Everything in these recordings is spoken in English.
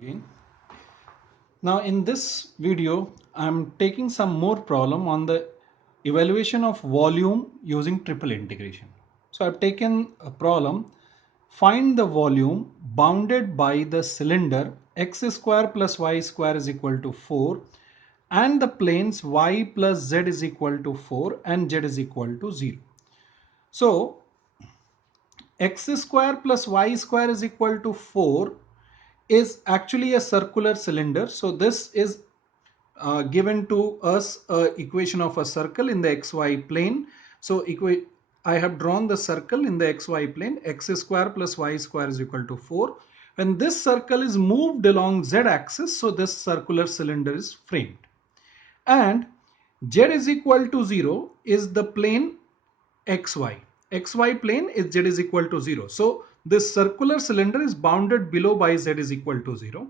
Again. Now in this video I'm taking some more problem on the evaluation of volume using triple integration. So I've taken a problem, find the volume bounded by the cylinder x square plus y square is equal to 4 and the planes y plus z is equal to 4 and z is equal to 0. So x square plus y square is equal to 4 is actually a circular cylinder. So this is given to us equation of a circle in the xy plane. So I have drawn the circle in the xy plane. X square plus y square is equal to 4. When this circle is moved along z axis, so this circular cylinder is framed. And z is equal to 0 is the plane xy. Xy plane is z is equal to 0. So this circular cylinder is bounded below by z is equal to 0.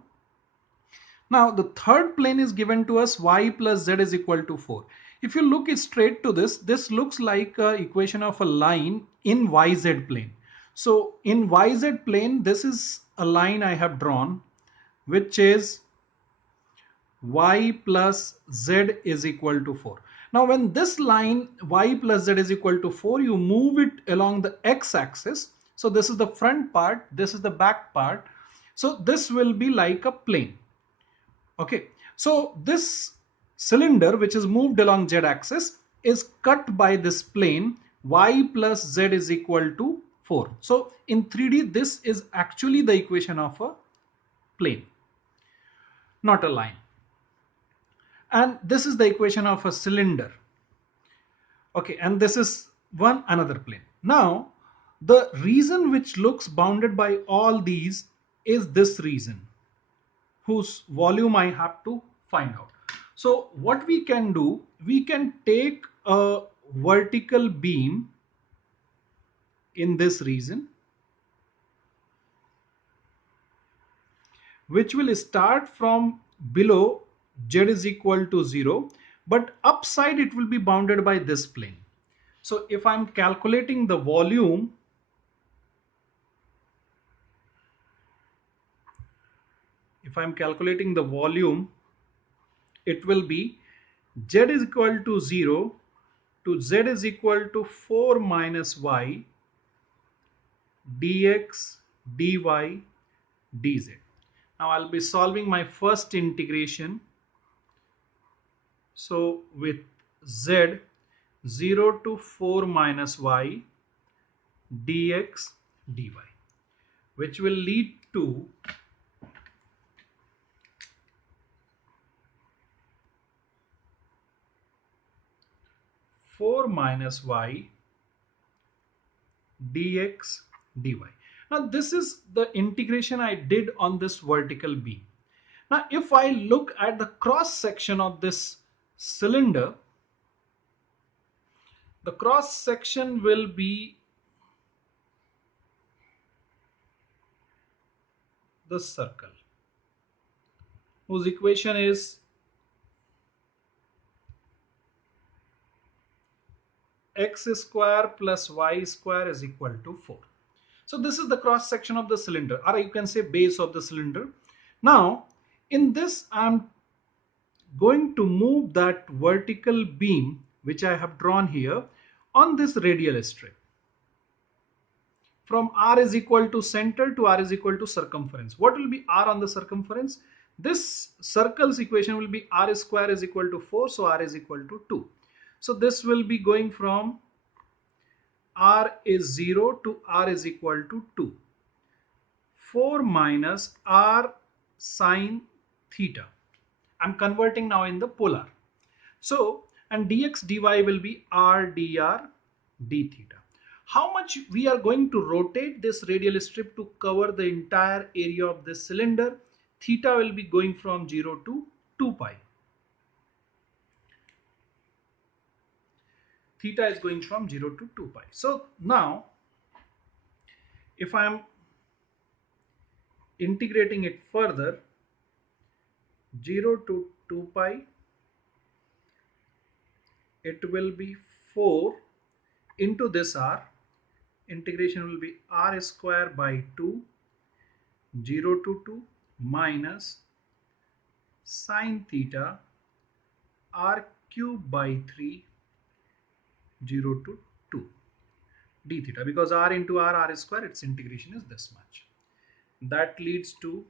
Now the third plane is given to us y plus z is equal to 4. If you look it straight to this looks like a equation of a line in yz plane. So in yz plane, this is a line I have drawn, which is y plus z is equal to 4. Now when this line y plus z is equal to 4, you move it along the x-axis. So this is the front part, this is the back part. So this will be like a plane. Okay, so this cylinder which is moved along z-axis is cut by this plane y plus z is equal to 4. So in 3D, this is actually the equation of a plane, not a line. And this is the equation of a cylinder. Okay, and this is one another plane. Now the reason which looks bounded by all these is this region whose volume I have to find out. So what we can do, we can take a vertical beam in this region which will start from below z is equal to 0, but upside it will be bounded by this plane. So if I'm calculating the volume, it will be z is equal to 0 to z is equal to 4 minus y dx dy dz. Now I'll be solving my first integration. So with z 0 to 4 minus y dx dy, which will lead to 4 minus y dx dy. Now this is the integration I did on this vertical beam. Now if I look at the cross section of this cylinder, the cross section will be the circle whose equation is x square plus y square is equal to 4. So this is the cross section of the cylinder, or you can say base of the cylinder. Now in this I'm going to move that vertical beam which I have drawn here on this radial strip from r is equal to center to r is equal to circumference. What will be r on the circumference? This circle's equation will be r square is equal to 4, so r is equal to 2. So this will be going from r is 0 to r is equal to 2. 4 minus r sine theta. I'm converting now in the polar. So, and dx dy will be r dr d theta. How much we are going to rotate this radial strip to cover the entire area of this cylinder? Theta will be going from 0 to 2 pi. Theta is going from 0 to 2 pi. So now, if I am integrating it further, 0 to 2 pi, it will be 4 into this r. Integration will be r square by 2, 0 to 2, minus sine theta r cube by 3 0 to 2 d theta, because r into r square, its integration is this much. That leads to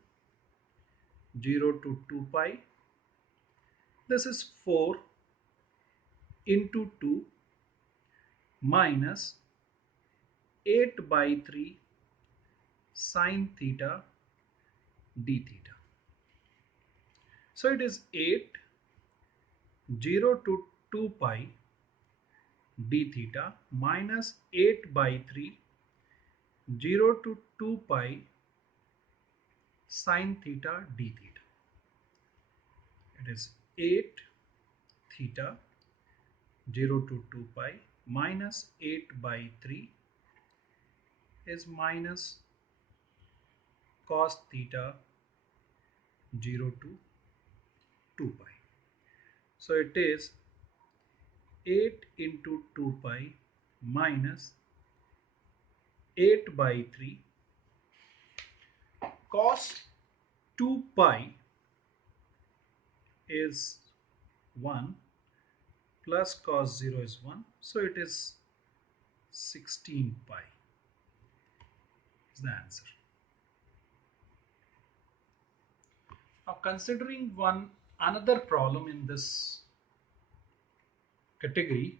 0 to 2 pi. This is 4 into 2 minus 8 by 3 sine theta d theta. So it is 8 0 to 2 pi d theta minus 8 by 3 0 to 2 pi sine theta d theta. It is 8 theta 0 to 2 pi minus 8 by 3 is minus cos theta 0 to 2 pi. So it is 8 into 2 pi minus 8 by 3 cos 2 pi is 1 plus cos 0 is 1. So it is 16 pi is the answer. Now considering one another problem in this category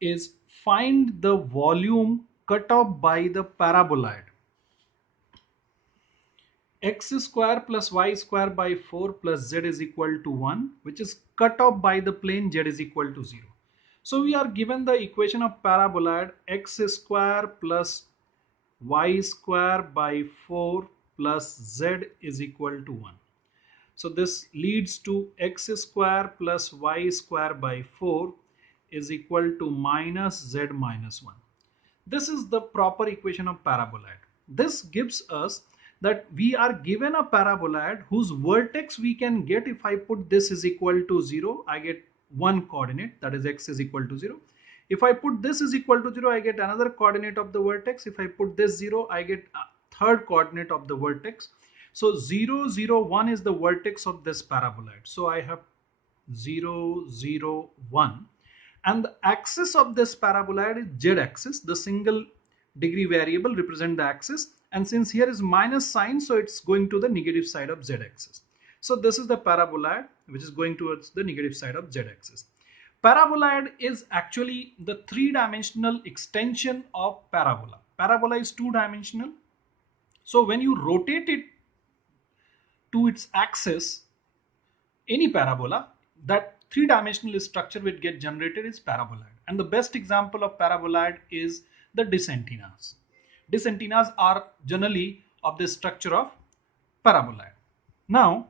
is find the volume cut off by the paraboloid x square plus y square by 4 plus z is equal to 1, which is cut off by the plane z is equal to 0. So we are given the equation of paraboloid x square plus y square by 4 plus z is equal to 1. So this leads to x square plus y square by 4 is equal to minus z minus 1. This is the proper equation of paraboloid. This gives us that we are given a paraboloid whose vertex we can get. If I put this is equal to 0, I get one coordinate, that is x is equal to 0. If I put this is equal to 0, I get another coordinate of the vertex. If I put this 0, I get a third coordinate of the vertex. So 0 0 1 is the vertex of this paraboloid. So I have 0 0 1, and the axis of this paraboloid is z axis. The single degree variable represent the axis, and since here is minus sign, so it's going to the negative side of z axis. So this is the paraboloid which is going towards the negative side of z axis. Paraboloid is actually the three-dimensional extension of parabola. Parabola is two-dimensional, so when you rotate it to its axis, any parabola, that three-dimensional structure which get generated is paraboloid. And the best example of paraboloid is the dish antennas. Dish antennas are generally of the structure of paraboloid. Now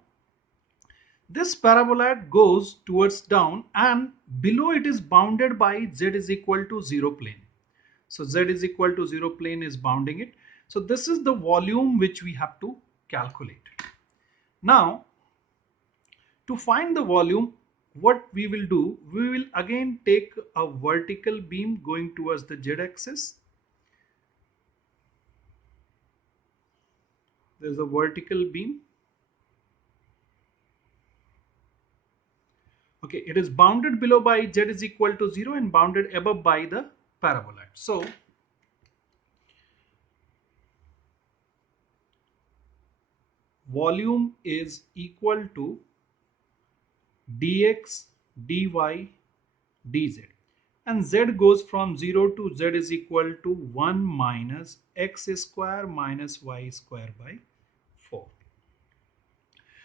this paraboloid goes towards down, and below it is bounded by z is equal to 0 plane. So z is equal to 0 plane is bounding it. So this is the volume which we have to calculate. Now to find the volume, what we will do, we will again take a vertical beam going towards the z axis. There is a vertical beam. Okay, it is bounded below by z is equal to 0 and bounded above by the paraboloid. So volume is equal to dx dy dz, and z goes from 0 to z is equal to 1 minus x square minus y square by 4.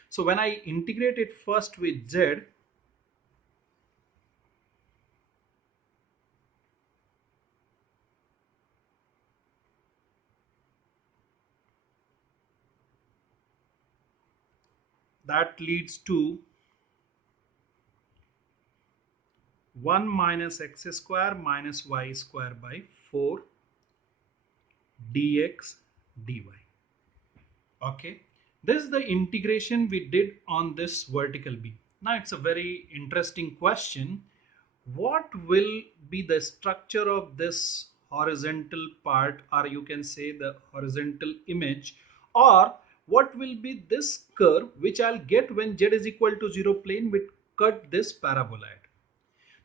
So when I integrate it first with z, that leads to 1 minus x square minus y square by 4 dx dy. Okay, this is the integration we did on this vertical beam. Now it's a very interesting question. What will be the structure of this horizontal part, or you can say the horizontal image, or what will be this curve which I'll get when z is equal to 0 plane will cut this paraboloid.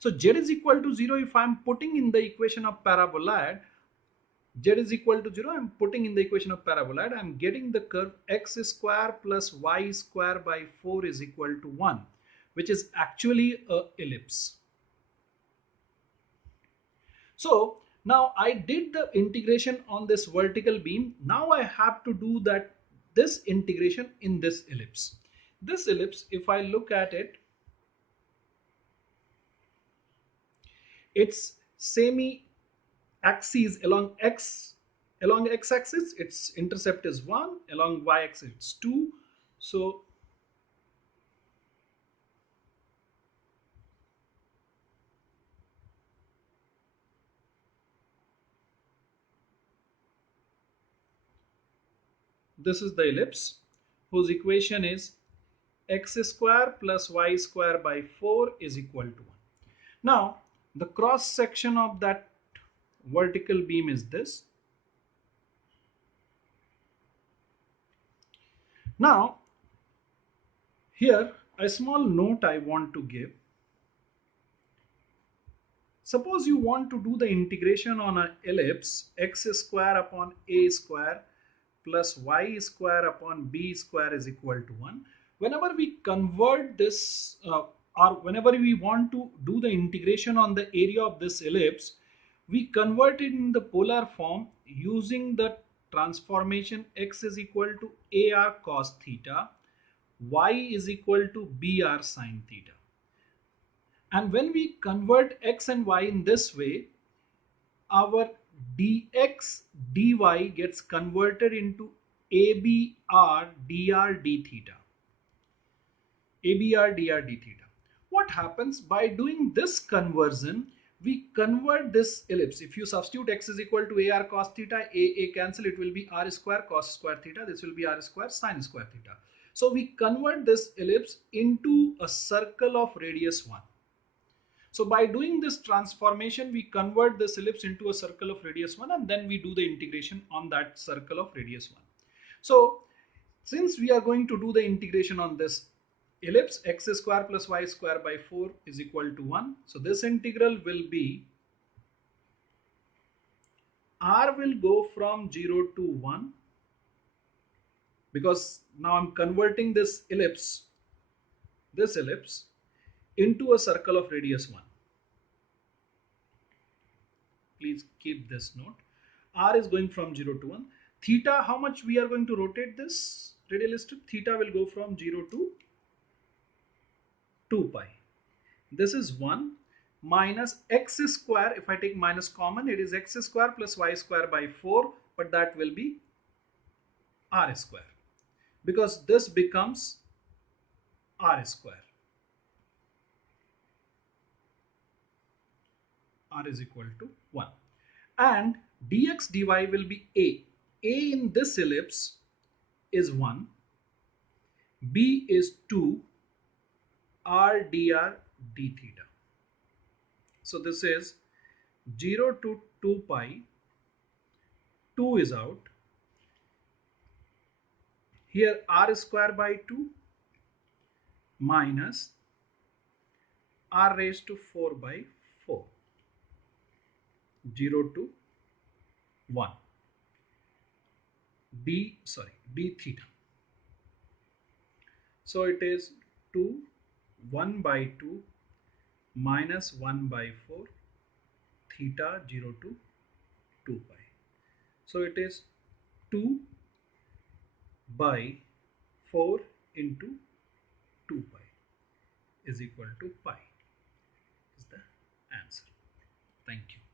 So z is equal to 0, if I'm putting in the equation of paraboloid, z is equal to 0, I'm putting in the equation of paraboloid, I'm getting the curve x square plus y square by 4 is equal to 1, which is actually a ellipse. So now I did the integration on this vertical beam. Now I have to do this integration in this ellipse. This ellipse, if I look at it, its semi axis along x axis, its intercept is 1, along y axis it's 2. So this is the ellipse whose equation is x square plus y square by 4 is equal to 1. Now the cross section of that vertical beam is this. Now here a small note I want to give. Suppose you want to do the integration on an ellipse x square upon a square plus y square upon b square is equal to 1. Whenever we convert this or whenever we want to do the integration on the area of this ellipse, we convert it in the polar form using the transformation x is equal to ar cos theta, y is equal to br sin theta. And when we convert x and y in this way, our dx dy gets converted into abr dr d theta. abr dr d theta. What happens by doing this conversion? We convert this ellipse. If you substitute x is equal to ar cos theta, a cancel, it will be r square cos square theta. This will be r square sin square theta. So we convert this ellipse into a circle of radius 1. So by doing this transformation, we convert this ellipse into a circle of radius 1 and then we do the integration on that circle of radius 1. So since we are going to do the integration on this ellipse, x square plus y square by 4 is equal to 1. So this integral will be, r will go from 0 to 1 because now I'm converting this ellipse into a circle of radius 1. Please keep this note. R is going from 0 to 1. Theta, how much we are going to rotate this radial strip? Theta will go from 0 to 2 pi. This is 1 minus x square. If I take minus common, it is x square plus y square by 4, but that will be r square because this becomes r square. R is equal to 1. And dx dy will be a. A in this ellipse is 1, b is 2, r dr d theta. So this is 0 to 2 pi, 2 is out. Here r square by 2 minus r raised to 4 by 4, 0 to 1, d theta. So it is 2, 1 by 2 minus 1 by 4, theta 0 to 2 pi. So it is 2 by 4 into 2 pi is equal to pi is the answer. Thank you.